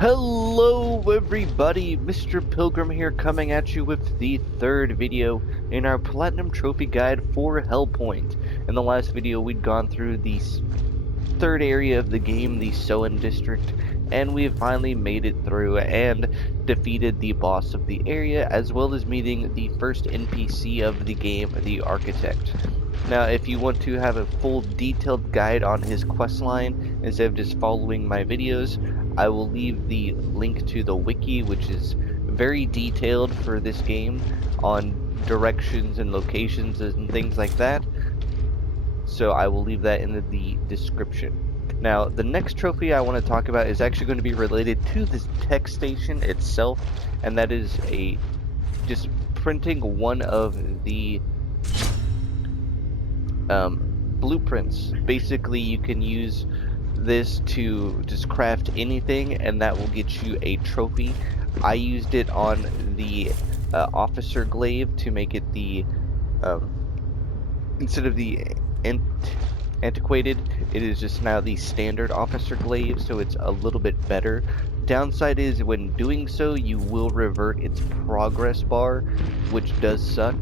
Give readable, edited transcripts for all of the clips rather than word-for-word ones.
Hello everybody, Mr. Pilgrim here coming at you with the third video in our Platinum Trophy Guide for Hellpoint. In the last video we'd gone through the third area of the game, the Soen District, and we have finally made it through and defeated the boss of the area, as well as meeting the first NPC of the game, the Architect. Now, if you want to have a full detailed guide on his questline, instead of just following my videos, I will leave the link to the wiki, which is very detailed for this game on directions and locations and things like that. So I will leave that in the description. Now, the next trophy I want to talk about is actually going to be related to this tech station itself, and that is just printing one of the blueprints. Basically, you can use this to just craft anything, and that will get you a trophy. I used it on the officer glaive to make it the instead of the antiquated, it is just now the standard officer glaive, so it's a little bit better. Downside is when doing so you will revert its progress bar, which does suck.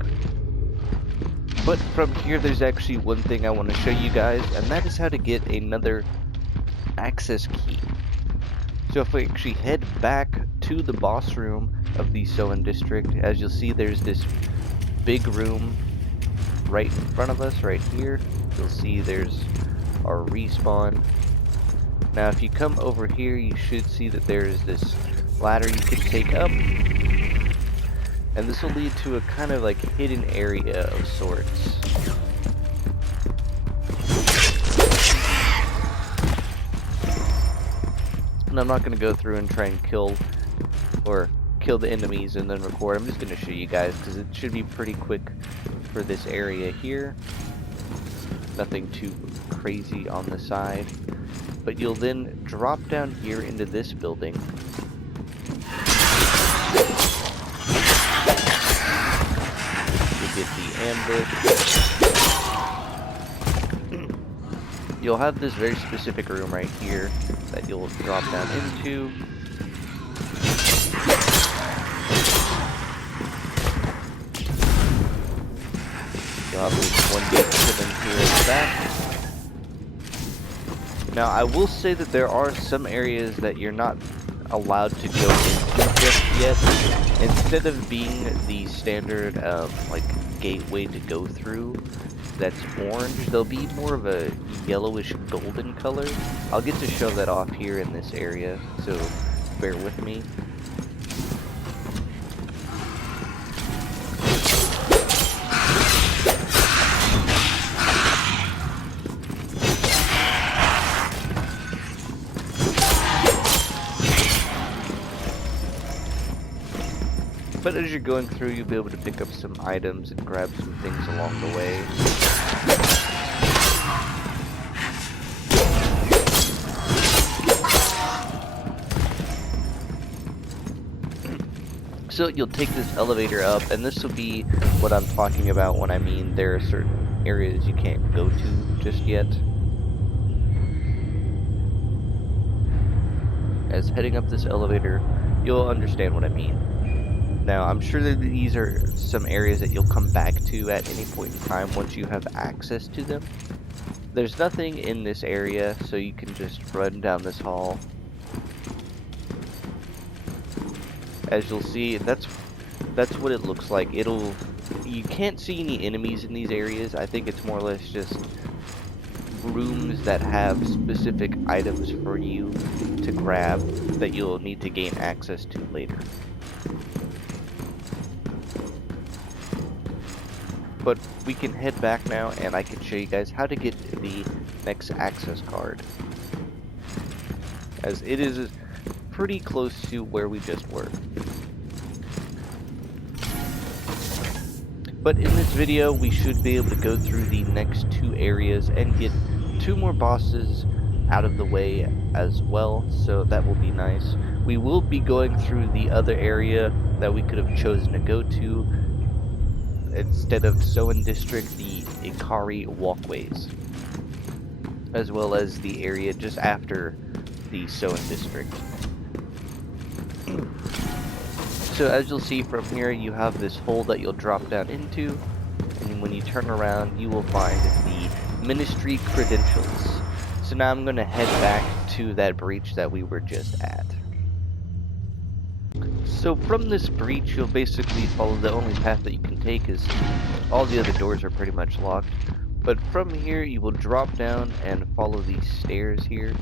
But from here there's actually one thing I want to show you guys, and that is how to get another access key. So if we actually head back to the boss room of the Soen District, as you'll see there's this big room right in front of us right here. You'll see there's our respawn. Now if you come over here, you should see that there's this ladder you can take up, and this will lead to a kind of like hidden area of sorts. And I'm not going to go through and try and kill the enemies and then record. I'm just going to show you guys because it should be pretty quick for this area here. Nothing too crazy on the side. But you'll then drop down here into this building. You'll get the ambush. You'll have this very specific room right here that you'll drop down into. You'll have this one gate sitting here in the back. Now, I will say that there are some areas that you're not allowed to go into just yet. Instead of being the standard like gateway to go through that's orange, there'll be more of a yellowish golden color. I'll get to show that off here in this area, so bear with me. But as you're going through, you'll be able to pick up some items and grab some things along the way. So you'll take this elevator up, and this will be what I'm talking about when I mean there are certain areas you can't go to just yet. As heading up this elevator, you'll understand what I mean. Now, I'm sure that these are some areas that you'll come back to at any point in time once you have access to them. There's nothing in this area, so you can just run down this hall. As you'll see, that's what it looks like. You can't see any enemies in these areas. I think it's more or less just rooms that have specific items for you to grab that you'll need to gain access to later. But we can head back now, and I can show you guys how to get the next access card, as it is pretty close to where we just were. But in this video, we should be able to go through the next two areas and get two more bosses out of the way as well, so that will be nice. We will be going through the other area that we could have chosen to go to instead of Soen District, the Ikari walkways, as well as the area just after the Soen District. So as you'll see from here, you have this hole that you'll drop down into, and when you turn around, you will find the ministry credentials. So now I'm going to head back to that breach that we were just at. So from this breach, you'll basically follow the only path that you can take, is all the other doors are pretty much locked. But from here, you will drop down and follow these stairs here.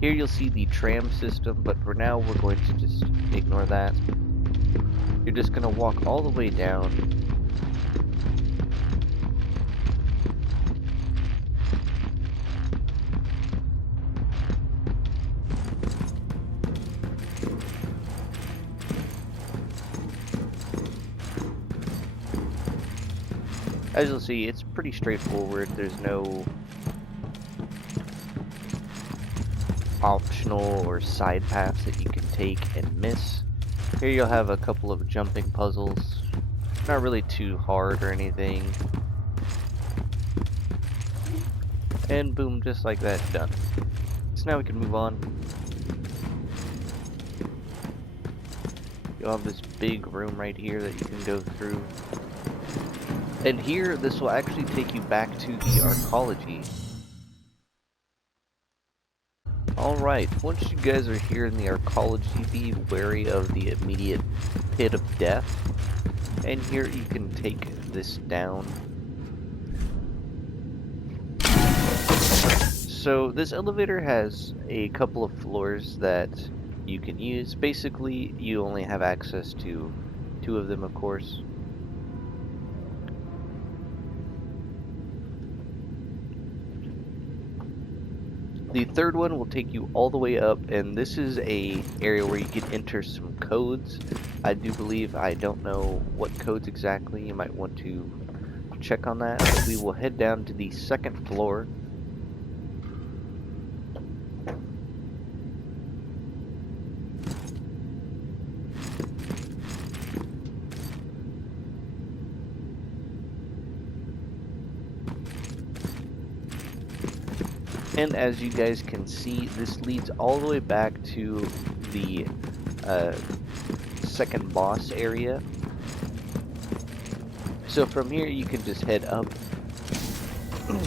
Here you'll see the tram system, but for now we're going to just ignore that. You're just going to walk all the way down. As you'll see, it's pretty straightforward. There's no optional or side paths that you can take and miss. Here you'll have a couple of jumping puzzles. Not really too hard or anything. And boom, just like that, done. So now we can move on. You'll have this big room right here that you can go through. And here, this will actually take you back to the arcology. Alright, once you guys are here in the arcology, be wary of the immediate pit of death. And here you can take this down. So this elevator has a couple of floors that you can use. Basically, you only have access to 2 of them, of course. The third one will take you all the way up, and this is a area where you can enter some codes. I do believe, I don't know what codes exactly, you might want to check on that. But we will head down to the 2nd floor. And as you guys can see, this leads all the way back to the 2nd boss area. So from here you can just head up and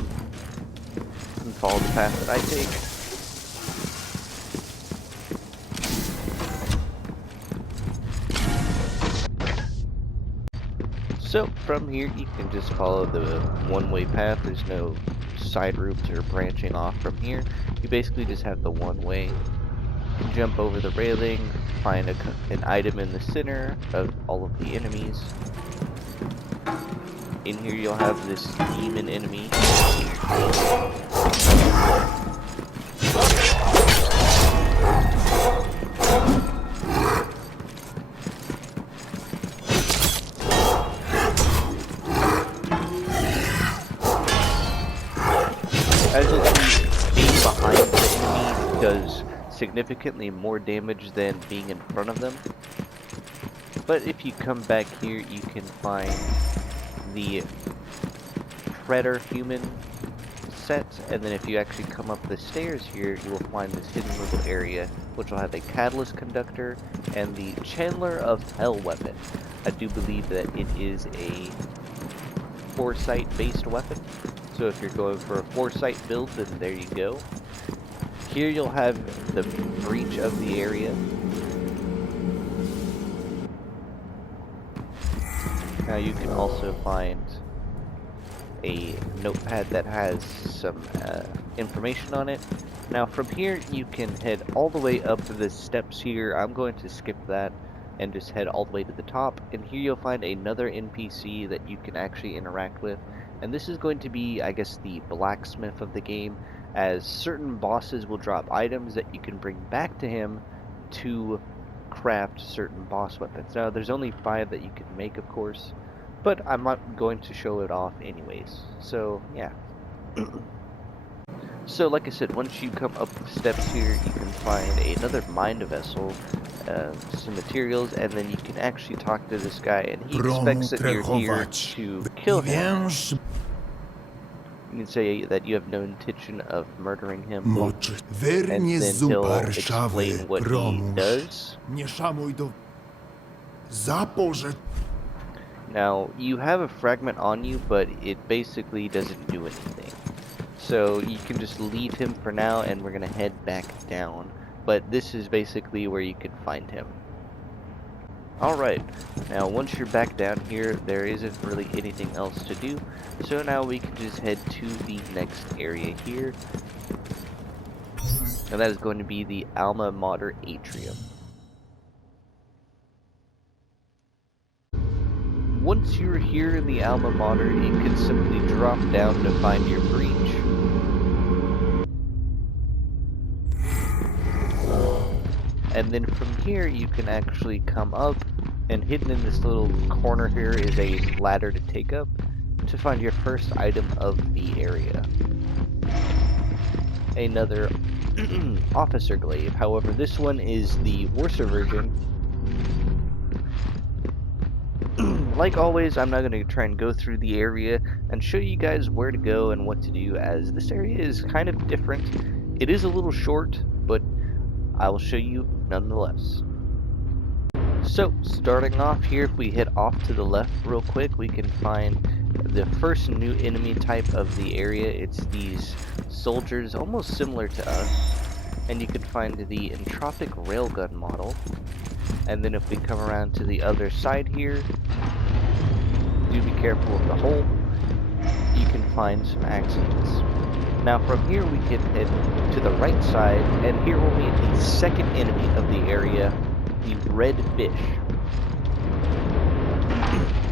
follow the path that I take. So from here you can just follow the one-way path. There's no side routes or branching off from here. You basically just have the one way. You can jump over the railing, find an item in the center of all of the enemies. In here you'll have this demon enemy. As you'll see, being behind the enemy does significantly more damage than being in front of them. But if you come back here, you can find the Predator human set, and then if you actually come up the stairs here, you will find this hidden little area, which will have a catalyst conductor and the Chandler of Hell weapon. I do believe that it is a foresight-based weapon. So if you're going for a foresight build, then there you go. Here you'll have the breach of the area. Now you can also find a notepad that has some information on it. Now from here you can head all the way up to the steps here. I'm going to skip that and just head all the way to the top. And here you'll find another NPC that you can actually interact with. And this is going to be, I guess, the blacksmith of the game, as certain bosses will drop items that you can bring back to him to craft certain boss weapons. Now, there's only 5 that you can make, of course, but I'm not going to show it off anyways. So, yeah. So, like I said, once you come up the steps here, you can find another mind vessel, some materials, and then you can actually talk to this guy, and he expects that you're here to kill him. You can say that you have no intention of murdering him, and then he'll explain what he does. Zapože. Now, you have a fragment on you, but it basically doesn't do anything. So you can just leave him for now, and we're going to head back down. But this is basically where you can find him. Alright, now once you're back down here, there isn't really anything else to do. So now we can just head to the next area here. And that is going to be the alma atrium. Once you're here in the alma mater, you can simply drop down to find your breach. And then from here, you can actually come up, and hidden in this little corner here is a ladder to take up to find your first item of the area. Another officer glaive. However, this one is the worser version. Like always, I'm not going to try and go through the area and show you guys where to go and what to do, as this area is kind of different. It is a little short, but I will show you nonetheless. So, starting off here, if we head off to the left real quick, we can find the first new enemy type of the area. It's these soldiers, almost similar to us. And you can find the entropic railgun model. And then if we come around to the other side here, do be careful of the hole, you can find some axioms. Now from here we can head to the right side, and here we'll meet the second enemy of the area, the red fish.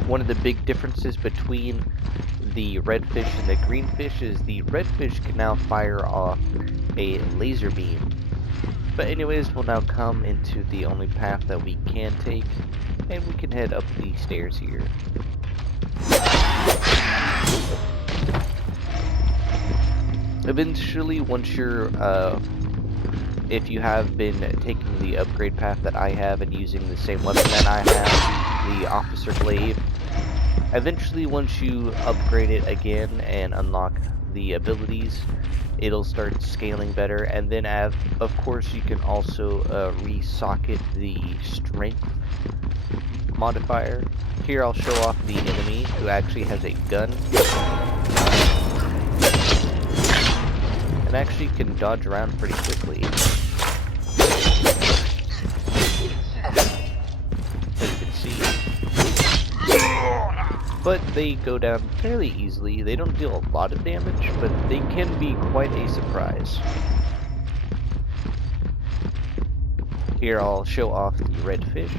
One of the big differences between the red fish and the green fish is the red fish can now fire off a laser beam. But anyways, we'll now come into the only path that we can take, and we can head up the stairs here. Eventually, once you're, if you have been taking the upgrade path that I have and using the same weapon that I have, the officer glaive, eventually once you upgrade it again and unlock the abilities, it'll start scaling better. And then of course you can also re-socket the strength modifier. Here I'll show off the enemy who actually has a gun and actually can dodge around pretty quickly. As you can see. But they go down fairly easily. They don't deal a lot of damage, but they can be quite a surprise. Here I'll show off the red fish.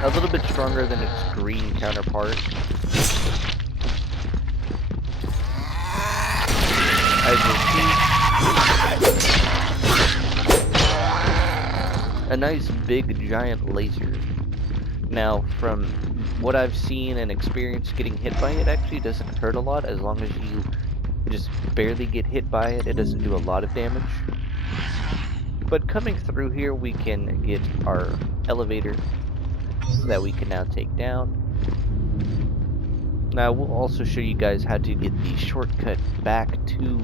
A little bit stronger than its green counterpart. As you see, a nice big giant laser. Now from what I've seen and experienced, getting hit by it actually doesn't hurt a lot. As long as you just barely get hit by it, it doesn't do a lot of damage. But coming through here, we can get our elevator that we can now take down. Now we'll also show you guys how to get the shortcut back to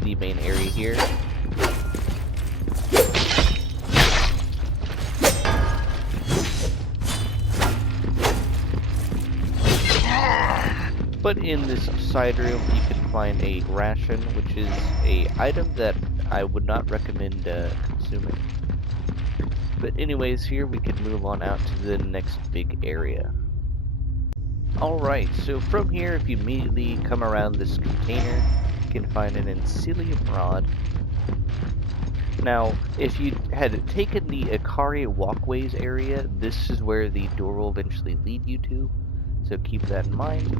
the main area here. But in this side room, you can find a ration, which is a item that I would not recommend consuming. But anyways, here we can move on out to the next big area. Alright, so from here, if you immediately come around this container, you can find an encyclium rod. Now, if you had taken the Ikari walkways area, this is where the door will eventually lead you to. So keep that in mind.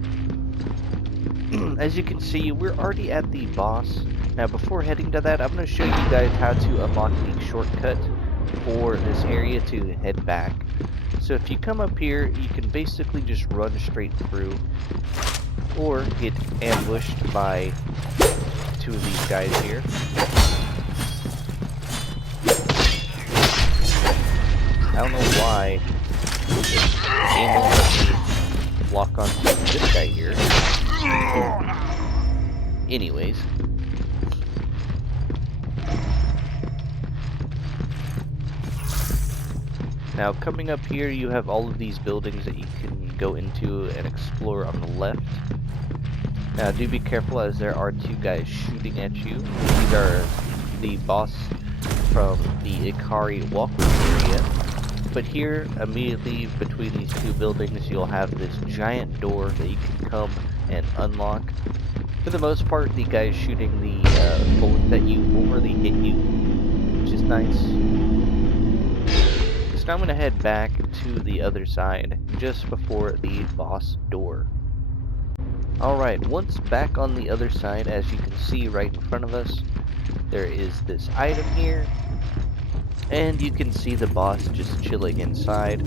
As you can see, we're already at the boss. Now before heading to that, I'm going to show you guys how to unlock the shortcut for this area to head back. So if you come up here, you can basically just run straight through, or get ambushed by two of these guys here. I don't know why game won't let me lock onto this guy here. Anyways, Now coming up here you have all of these buildings that you can go into and explore on the left. Now do be careful as there are two guys shooting at you. These are the boss from the Ikari walkways area. But here, immediately between these two buildings, you'll have this giant door that you can come and unlock. For the most part, the guys shooting the bullets at you won't really hit you, which is nice. So now I'm going to head back to the other side, just before the boss door. Alright, once back on the other side, as you can see right in front of us, there is this item here. And you can see the boss just chilling inside.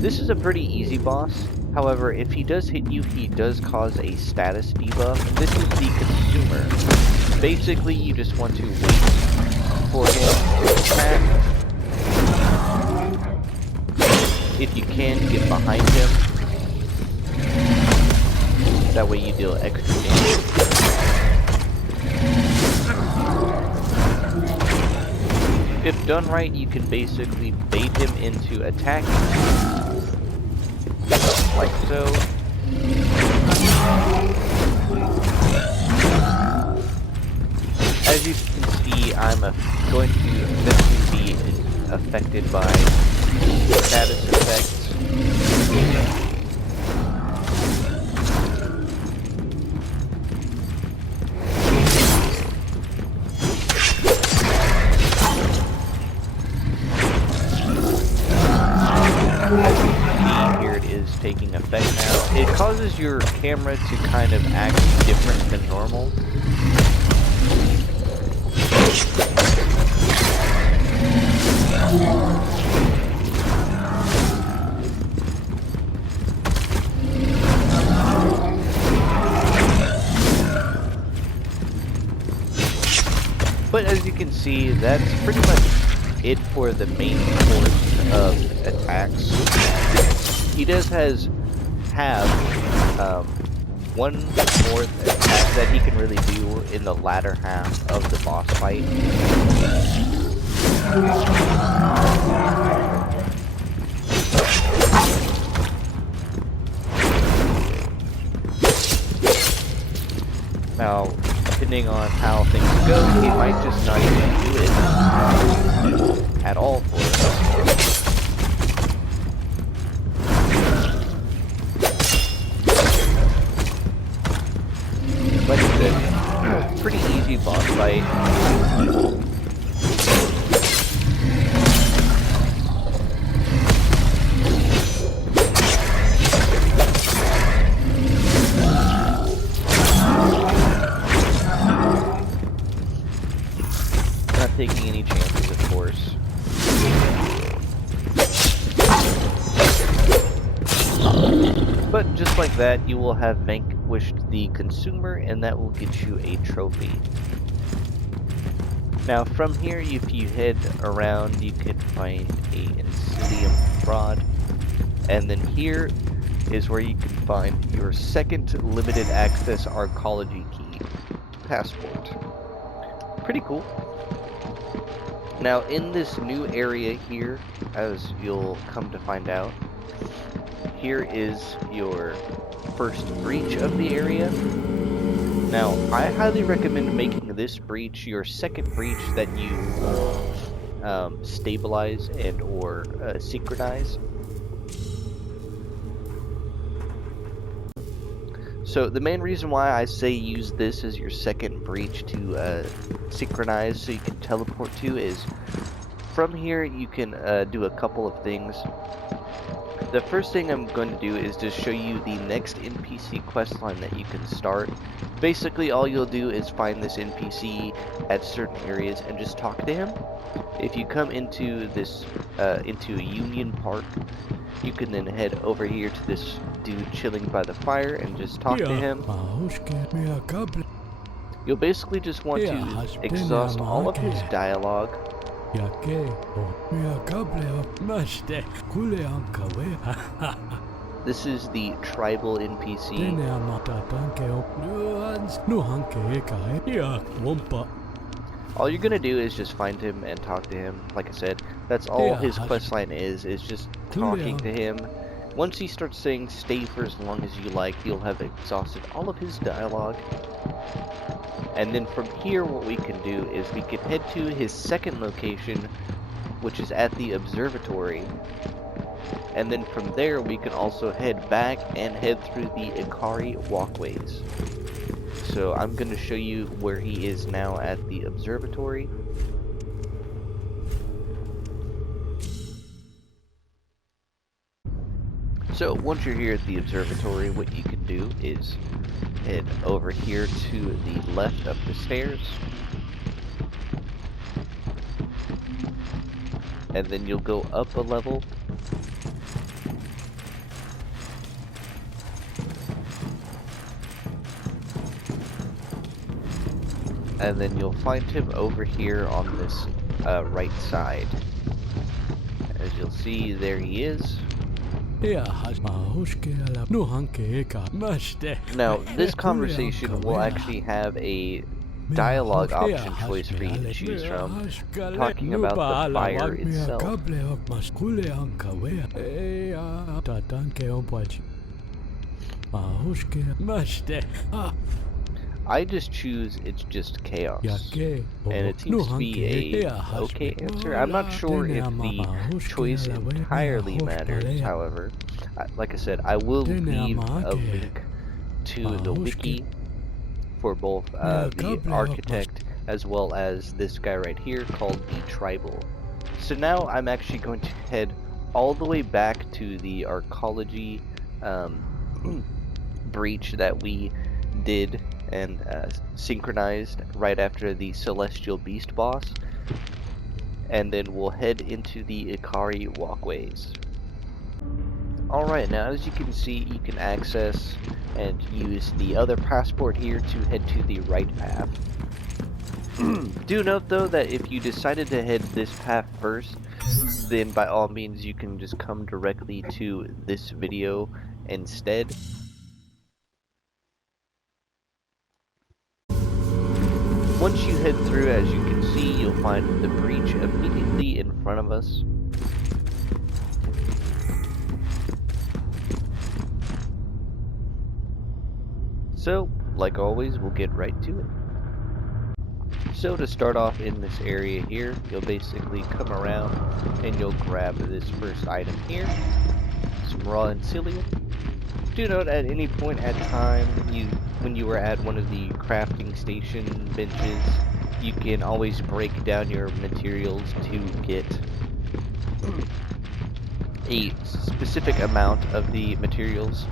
This is a pretty easy boss. However, if he does hit you, he does cause a status debuff. This is the consumer. Basically, you just want to wait for him to attack. If you can, get behind him. That way you deal extra damage. If done right, you can basically bait him into attacking, like so. As you can see, I'm going to eventually be affected by status effects. Here it is taking effect now. It causes your camera to kind of act different than normal. But as you can see, that's pretty much it for the main course of attacks. He does have 1/4 attack that he can really do in the latter half of the boss fight. Now, depending on how things go, he might just not even do it at all for us. Like I said, pretty easy boss fight. Not taking any chances, of course. But just like that, you will have vanquished the consumer, and that will get you a trophy. Now from here, if you head around, you can find a Insidium rod, and then here is where you can find your second limited access archaeology key, passport. Pretty cool. Now in this new area here, as you'll come to find out, here is your first breach of the area. Now, I highly recommend making this breach your second breach that you stabilize and or synchronize. So the main reason why I say use this as your second breach to synchronize so you can teleport to is from here you can do a couple of things. The first thing I'm going to do is just show you the next NPC questline that you can start. Basically all you'll do is find this NPC at certain areas and just talk to him. If you come into this into Union Park, you can then head over here to this dude chilling by the fire and just talk to him. You'll basically just want to exhaust all of his dialogue. This is the tribal NPC. All you're gonna do is just find him and talk to him. Like I said, that's all his quest line is just talking to him. Once he starts saying stay for as long as you like, you'll have exhausted all of his dialogue. And then from here, what we can do is we can head to his second location, which is at the observatory. And then from there, we can also head back and head through the Ikari walkways. So I'm going to show you where he is now at the observatory. So once you're here at the observatory, what you can do is head over here to the left of the stairs. And then you'll go up a level. And then you'll find him over here on this right side. As you'll see, there he is. Now, this conversation will actually have a dialogue option choice for you to choose from, talking about the fire itself. I just choose it's just chaos, and it seems to be a okay answer. I'm not sure if the choice entirely matters, however. Like I said, I will leave a link to the wiki for both the architect as well as this guy right here called the tribal. So now I'm actually going to head all the way back to the archaeology breach that we did and synchronized right after the Celestial Beast boss, and then we'll head into the Ikari walkways. Alright, now as you can see, you can access and use the other passport here to head to the right path. Do note though that if you decided to head this path first, then by all means you can just come directly to this video instead. Once you head through, as you can see, you'll find the breach immediately in front of us. So, like always, we'll get right to it. So to start off in this area here, you'll basically come around and you'll grab this first item here, some raw psyllium. Do note at any point at time, when you are at one of the crafting station benches, you can always break down your materials to get a specific amount of the materials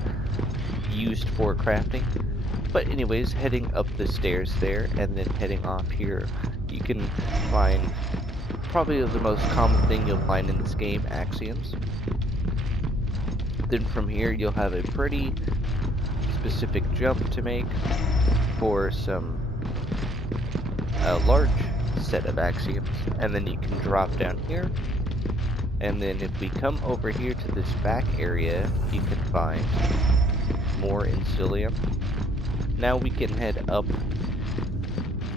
used for crafting. But anyways, heading up the stairs there and then heading off here, you can find probably the most common thing you'll find in this game, axioms. Then from here you'll have a pretty specific jump to make for a large set of axioms, and then you can drop down here, and then if we come over here to this back area, you can find more psyllium. Now we can head up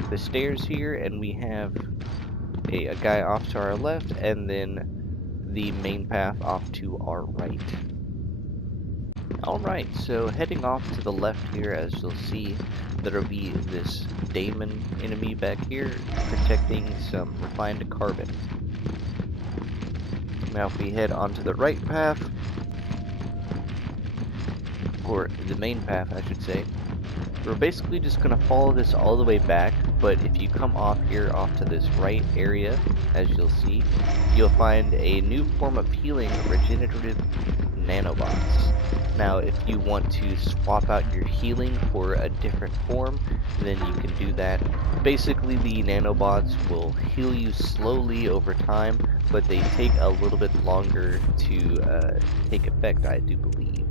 the stairs here, and we have a guy off to our left, and then the main path off to our right. Alright, so heading off to the left here, as you'll see, there'll be this daemon enemy back here protecting some refined carbon. Now if we head onto the right path, or the main path I should say, we're basically just going to follow this all the way back, but if you come off here, off to this right area, as you'll see, you'll find a new form of healing, regenerative nanobots. Now if you want to swap out your healing for a different form, then you can do that. Basically the nanobots will heal you slowly over time, but they take a little bit longer to take effect, I do believe.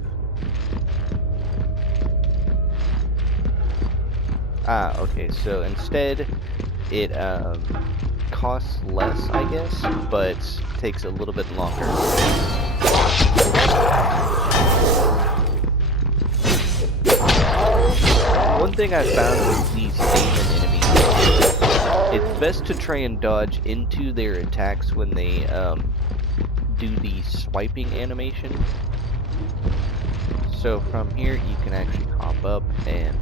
Okay, so instead it costs less, I guess, but takes a little bit longer. One thing I found with these daemon enemies It's best to try and dodge into their attacks when they do the swiping animation. So from here you can actually hop up and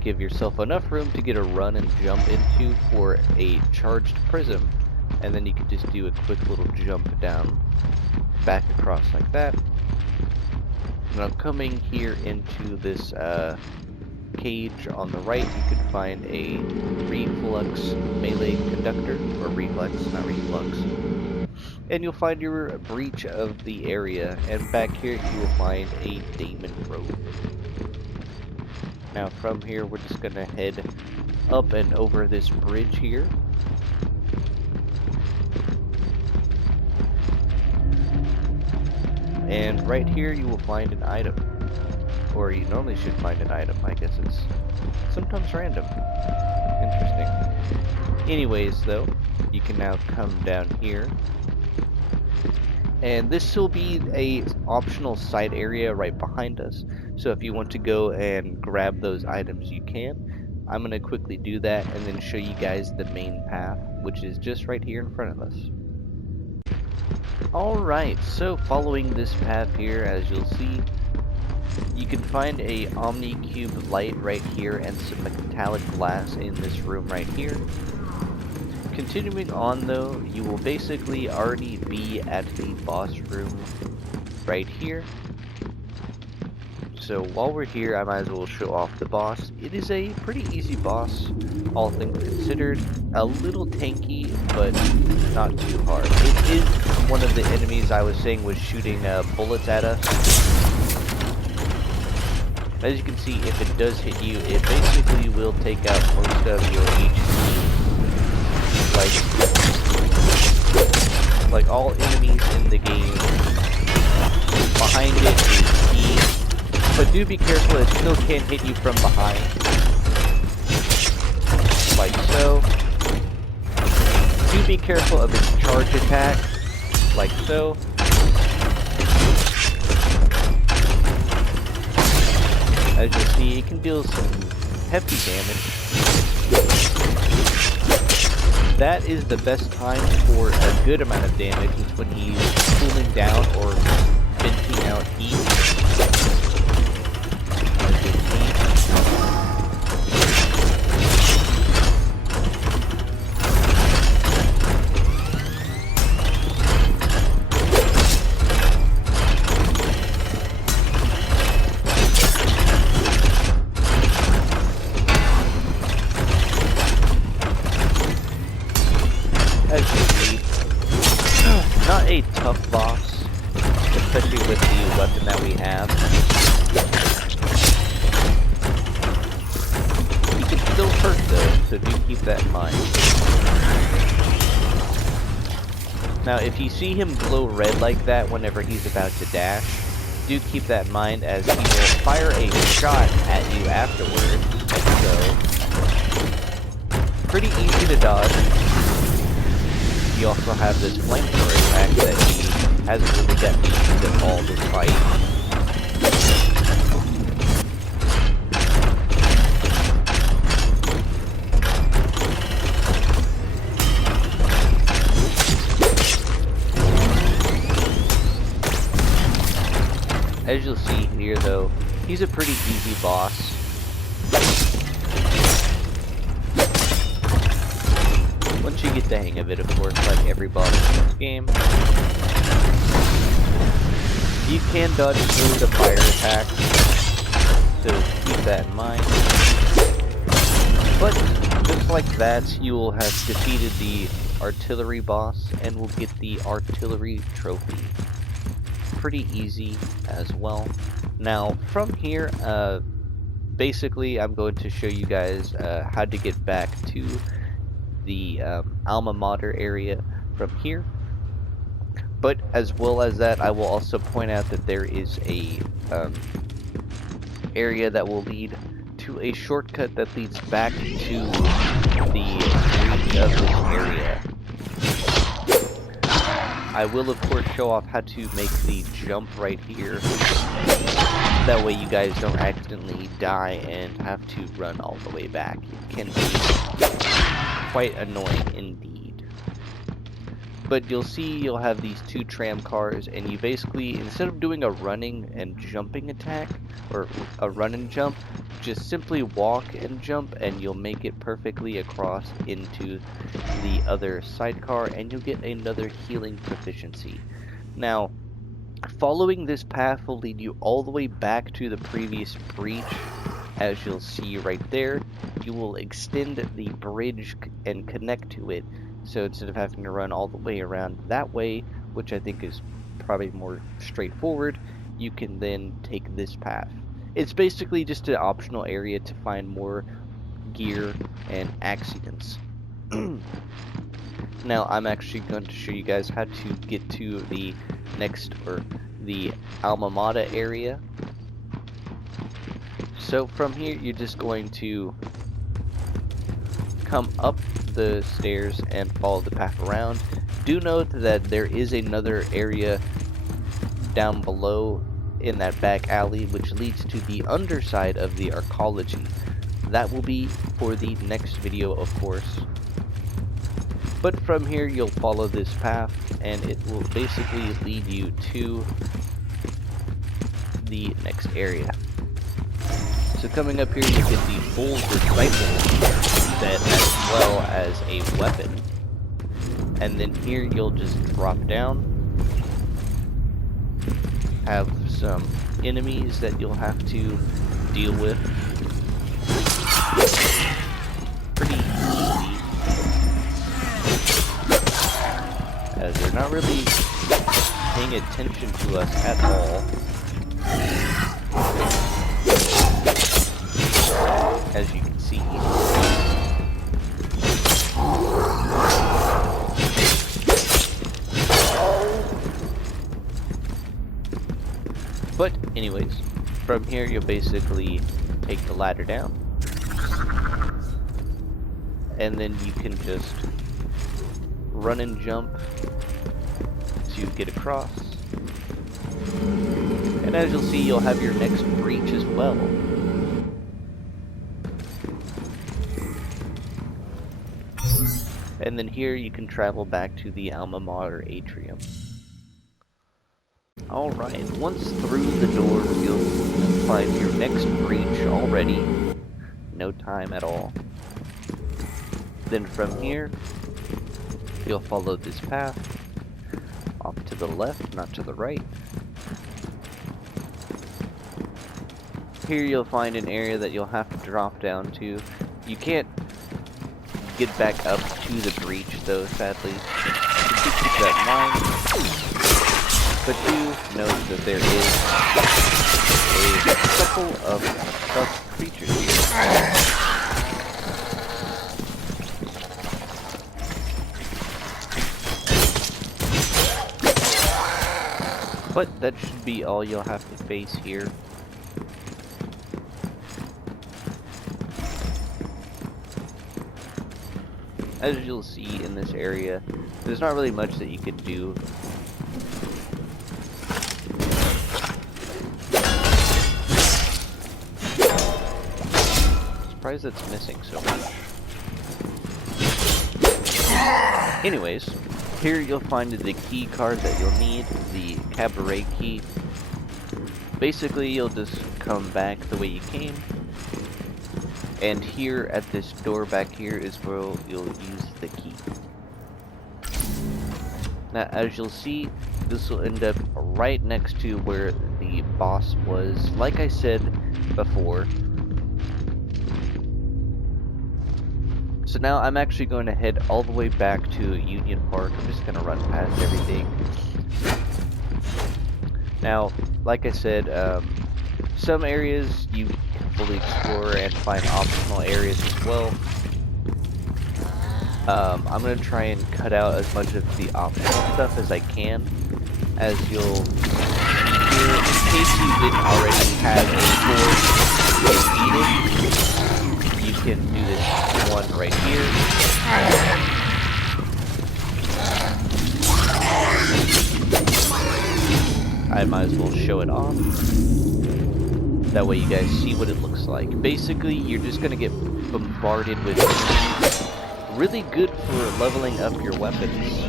give yourself enough room to get a run and jump into for a charged prism, and then you can just do a quick little jump down back across like that. Now coming here into this cage on the right, you can find a reflux melee conductor, or reflex, not reflux. And you'll find your breach of the area, and back here you will find a daemon robe. Now from here we're just gonna head up and over this bridge here. And right here you will find an item. Or you normally should find an item. I guess it's sometimes random. Interesting. Anyways though, you can now come down here. And this will be a optional side area right behind us. So if you want to go and grab those items, you can. I'm going to quickly do that and then show you guys the main path, which is just right here in front of us. Alright, so following this path here, as you'll see, you can find a Omni Cube light right here and some metallic glass in this room right here. Continuing on though, you will basically already be at the boss room right here. So while we're here, I might as well show off the boss. It is a pretty easy boss, all things considered. A little tanky, but not too hard. It is one of the enemies I was saying was shooting bullets at us. As you can see, if it does hit you, it basically will take out most of your HP. Like all enemies in the game, behind it is key, but do be careful, it still can hit you from behind, like so. Do be careful of its charge attack, like so. As you'll see, it can deal some hefty damage. That is the best time for a good amount of damage, is when he's cooling down or venting out heat. As you see. Not a tough boss, especially with the weapon that we have. He can still hurt though, so do keep that in mind. Now if you see him glow red like that whenever he's about to dash, do keep that in mind, as he will fire a shot at you afterwards, so pretty easy to dodge. You also have this flamethrower attack that he hasn't really gotten used at all this fight. As you'll see here though, he's a pretty easy boss. Once you get the hang of it, of course, like every boss in this game. You can dodge through the fire attack, so keep that in mind. But just like that, you will have defeated the artillery boss and will get the artillery trophy. Pretty easy as well. Now, from here, basically, I'm going to show you guys how to get back to the alma mater area from here. But as well as that, I will also point out that there is a area that will lead to a shortcut that leads back to the breach of this area. I will of course show off how to make the jump right here. That way you guys don't accidentally die and have to run all the way back. It can be quite annoying indeed. But you'll see you'll have these 2 tram cars, and you basically, instead of doing a running and jumping attack, or a run and jump, just simply walk and jump, and you'll make it perfectly across into the other sidecar, and you'll get another healing proficiency. Now, following this path will lead you all the way back to the previous breach. As you'll see right there, you will extend the bridge and connect to it. So instead of having to run all the way around that way, which I think is probably more straightforward, you can then take this path. It's basically just an optional area to find more gear and accidents. Now I'm actually going to show you guys how to get to the the alma mater area. So from here you're just going to come up the stairs and follow the path around. Do note that there is another area down below in that back alley which leads to the underside of the archaeology. That will be for the next video, of course. But from here you'll follow this path and it will basically lead you to the next area. So coming up here you get the full rifle set as well as a weapon. And then here you'll just drop down, have some enemies that you'll have to deal with. Pretty easy, as they're not really paying attention to us at all. As you can see. But anyways, from here you'll basically take the ladder down. And then you can just run and jump to get across. And as you'll see, you'll have your next breach as well. And then here you can travel back to the alma mater atrium. Alright, once through the door, you'll find your next breach already. No time at all. Then from here, you'll follow this path off to the left, not to the right. Here you'll find an area that you'll have to drop down to. You can't get back up to the breach though, sadly. You should keep that in mind. But do note that there is a couple of tough creatures here. But that should be all you'll have to face here. As you'll see in this area, there's not really much that you could do. Surprised it's missing so much. Anyways, here you'll find the key card that you'll need, the cabaret key. Basically, you'll just come back the way you came. And here at this door back here is where you'll use the key. Now, as you'll see, this will end up right next to where the boss was, like I said before. So now I'm actually going to head all the way back to Union Park. I'm just going to run past everything. Now, like I said, some areas you can fully explore and find optional areas as well. I'm going to try and cut out as much of the optional stuff as I can, as you'll see here, in case you didn't already have a board defeated, you can do this one right here. I might as well show it off. That way you guys see what it looks like. Basically, you're just going to get bombarded with really good for leveling up your weapons.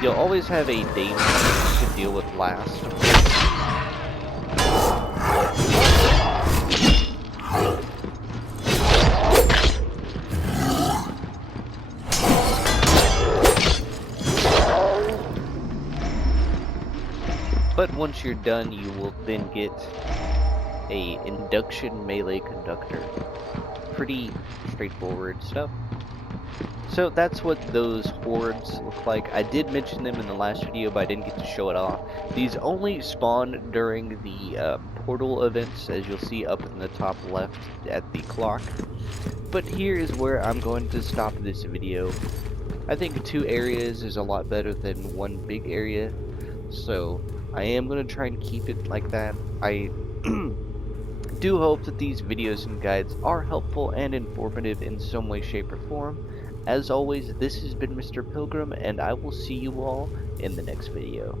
You'll always have a daemon to deal with last. But once you're done, you will then get a induction melee conductor. Pretty straightforward stuff. So that's what those hordes look like. I did mention them in the last video, but I didn't get to show it off. These only spawn during the portal events, as you'll see up in the top left at the clock. But here is where I'm going to stop this video. I think 2 areas is a lot better than 1 big area, so I am going to try and keep it like that. I do hope that these videos and guides are helpful and informative in some way, shape, or form. As always, this has been Mr. Pilgrim, and I will see you all in the next video.